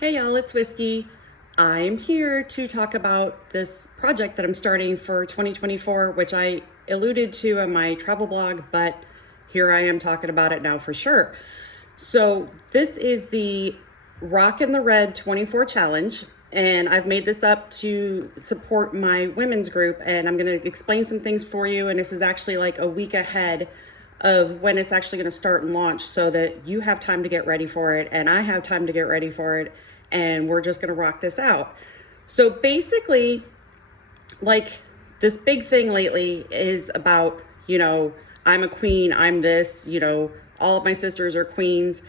Hey y'all, it's Whiskey. I'm here to talk about this project that I'm starting for 2024, which I alluded to on my travel blog, but here I am talking about it now for sure. So this is the Rockin the Red 24 challenge, and I've made this up to support my women's group, and I'm going to explain some things for you, and this is actually like a week ahead of when it's actually going to start and launch so that you have time to get ready for it and I have time to get ready for it, and we're just going to rock this out. So basically, like, this big thing lately is about, I'm a queen, I'm this, all of my sisters are queens.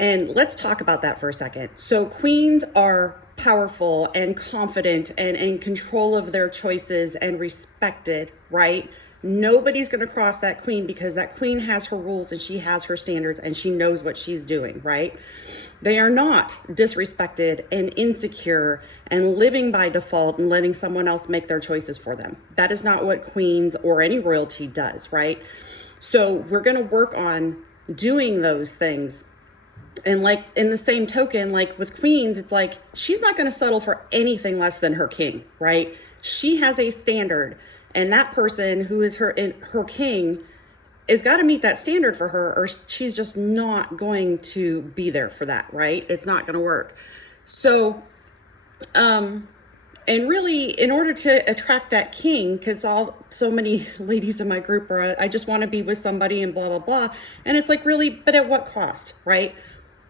And let's talk about that for a second. So queens are powerful and confident and in control of their choices and respected, right? Nobody's going to cross that queen because that queen has her rules and she has her standards and she knows what she's doing, right? They are not disrespected and insecure and living by default and letting someone else make their choices for them. That is not what queens or any royalty does, right? So we're going to work on doing those things. And like in the same token, like with queens, it's like she's not going to settle for anything less than her king, right? She has a standard, and that person who is her king has got to meet that standard for her, or she's just not going to be there for that, right? It's not going to work. So, and really, in order to attract that king, because so many ladies in my group are, I just want to be with somebody and blah, blah, blah. And it's like, really, but at what cost, right?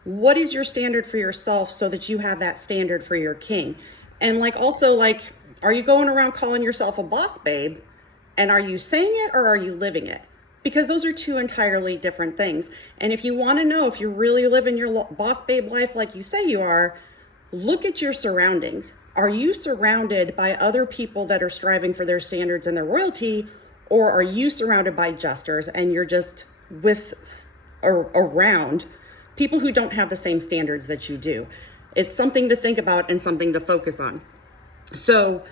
What is your standard for yourself so that you have that standard for your king? And like, also, like, are you going around calling yourself a boss babe? And are you saying it or are you living it? Because those are two entirely different things. And if you want to know if you're really living your boss babe life like you say you are, look at your surroundings. Are you surrounded by other people that are striving for their standards and their royalty, or are you surrounded by jesters and you're just with or around people who don't have the same standards that you do? It's something to think about and something to focus on. So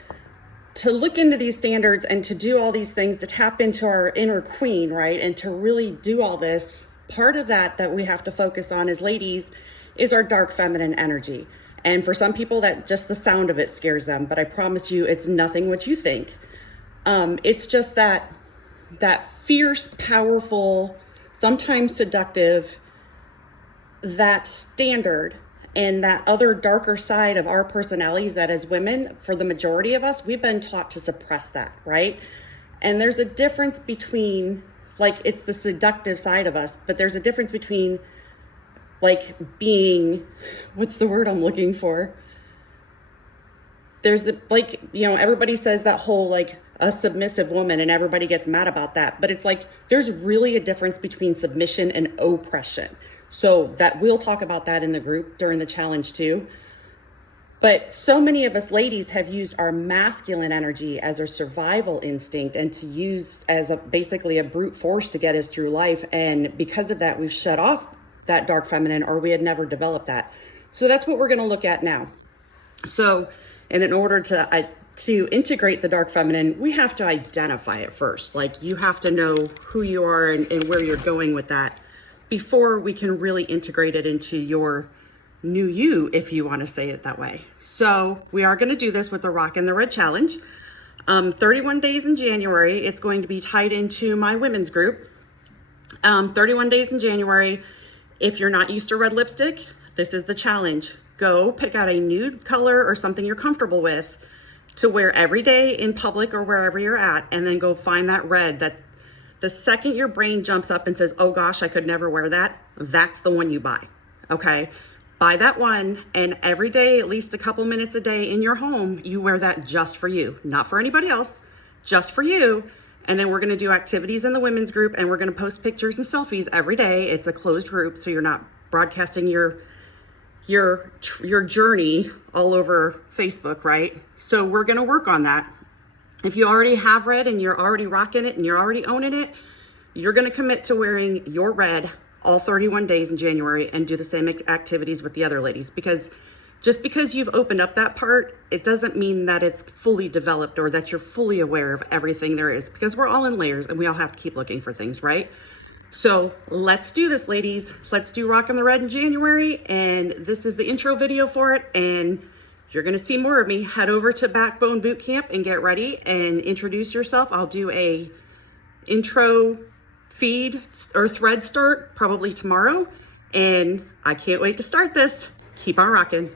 to look into these standards and to do all these things, to tap into our inner queen, right? And to really do all this, part of that we have to focus on as ladies is our dark feminine energy. And for some people, that just the sound of it scares them, but I promise you it's nothing what you think. It's just that fierce, powerful, sometimes seductive, that standard and that other darker side of our personalities that as women, for the majority of us, we've been taught to suppress that, right? And there's a difference between, like, it's the seductive side of us, but there's a difference between like being, what's the word I'm looking for? There's everybody says that whole like a submissive woman and everybody gets mad about that, but it's like there's really a difference between submission and oppression. So that we'll talk about that in the group during the challenge too. But so many of us ladies have used our masculine energy as our survival instinct and to use as basically a brute force to get us through life. And because of that, we've shut off that dark feminine, or we had never developed that. So that's what we're going to look at now. So, and in order to integrate the dark feminine, we have to identify it first. Like, you have to know who you are and where you're going with that before we can really integrate it into your new you, if you want to say it that way. So we are going to do this with the Rockin the Red challenge. 31 days in January. It's going to be tied into my women's group. 31 days in January. If you're not used to red lipstick, this is the challenge. Go pick out a nude color or something you're comfortable with to wear every day in public or wherever you're at, and then go find that red that the second your brain jumps up and says, oh gosh, I could never wear that, that's the one you buy, okay? Buy that one, and every day, at least a couple minutes a day in your home, you wear that just for you, not for anybody else, just for you. And then we're gonna do activities in the women's group, and we're gonna post pictures and selfies every day. It's a closed group, so you're not broadcasting your journey all over Facebook, right? So we're gonna work on that. If you already have red and you're already rocking it and you're already owning it, you're going to commit to wearing your red all 31 days in January and do the same activities with the other ladies. Because just because you've opened up that part, it doesn't mean that it's fully developed or that you're fully aware of everything there is, because we're all in layers and we all have to keep looking for things, right? So let's do this, ladies. Let's do Rockin the Red in January, and this is the intro video for it, and you're gonna see more of me. Head over to Backbone Bootcamp and get ready and introduce yourself. I'll do a intro feed or thread start probably tomorrow, and I can't wait to start this. Keep on rocking.